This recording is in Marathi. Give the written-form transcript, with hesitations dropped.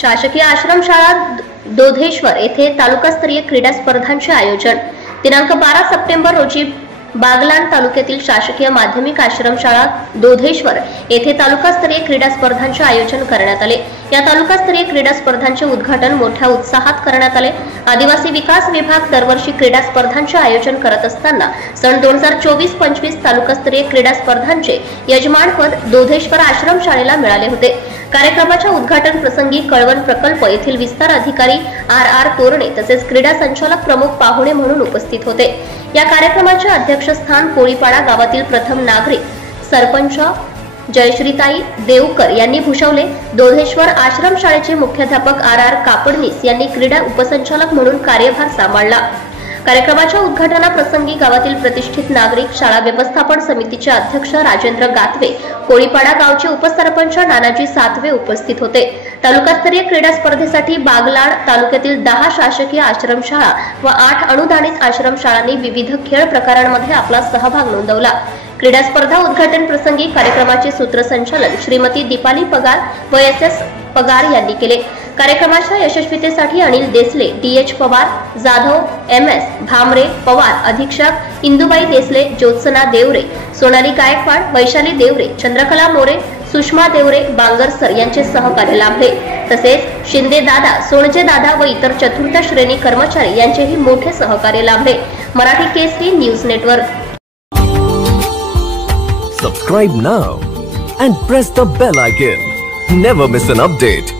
शासकीय आश्रमशाळा दोधेश्वर येथे तालुकास्तरीय क्रीडा स्पर्धांचे आयोजन दिनांक 12 सप्टेंबर रोजी बागलाण तालुक्यातील शासकीय माध्यमिक आश्रमशाळा दोधेश्वर येथे तालुकास्तरीय क्रीडा स्पर्धांचे आयोजन करण्यात आले। या तालुकास्तरीय क्रीडा स्पर्धांचे उद्घाटन मोठ्या उत्साहात करण्यात आले। आदिवासी विकास विभाग दरवर्षी क्रीडा स्पर्धांचे आयोजन करत असताना सन 2024-25 तालुकास्तरीय क्रीडा स्पर्धांचे यजमानपद दोधेश्वर आश्रमशाळेला मिळाले होते। कार्यक्रमाच्या उद्घाटन प्रसंगी कळवण प्रकल्प येथील विस्तार अधिकारी आर तोरणे तसेच क्रीडा संचालक प्रमुख पाहुणे म्हणून उपस्थित होते। या कार्यक्रमाचे अध्यक्षस्थान कोळीपाडा गावातील प्रथम नागरिक सरपंच जयश्रीताई देवकर यांनी भूषवले। दोधेश्वर आश्रमशाळेचे मुख्याध्यापक आर कापडनीस यांनी क्रीडा उपसंचालक म्हणून कार्यभार सांभाळला। कार्यक्रमाच्या उद्घाटनाप्रसंगी गावातील प्रतिष्ठित नागरिक, शाळा व्यवस्थापन समितीचे अध्यक्ष राजेंद्र गातवे, कोळीपाडा गावचे उपसरपंच नानाजी सातवे उपस्थित होते। तालुकास्तरीय क्रीडा स्पर्धेसाठी बागलाण तालुक्यातील 10 शासकीय आश्रमशाळा व 8 अनुदानित आश्रमशाळांनी विविध खेळ प्रकारांमध्ये आपला सहभाग नोंदवला। क्रीडा स्पर्धा उद्घाटन प्रसंगी कार्यक्रमाचे सूत्रसंचालन श्रीमती दीपाली पगार व SS पगार यांनी केले। कार्यक्रमाच्या यशस्वीतेसाठी अनिल देसले, DH पवार, जाधव, MS भामरे, पवार अधीक्षक, इंदुबाई देसले, ज्योत्सना देवरे, सोनाली गायकवाड, वैशाली देवरे, चंद्रकला मोरे, सुषमा देवरे, बांगरसर यांचे सहकार्य लाभले। तसेच शिंदे दादा, सोनजे दादा व इतर चतुर्थ श्रेणी कर्मचारी यांचेही मोठे सहकार्य लाभले। Marathi Kesari news network. Subscribe now and press the bell icon. Never miss an update.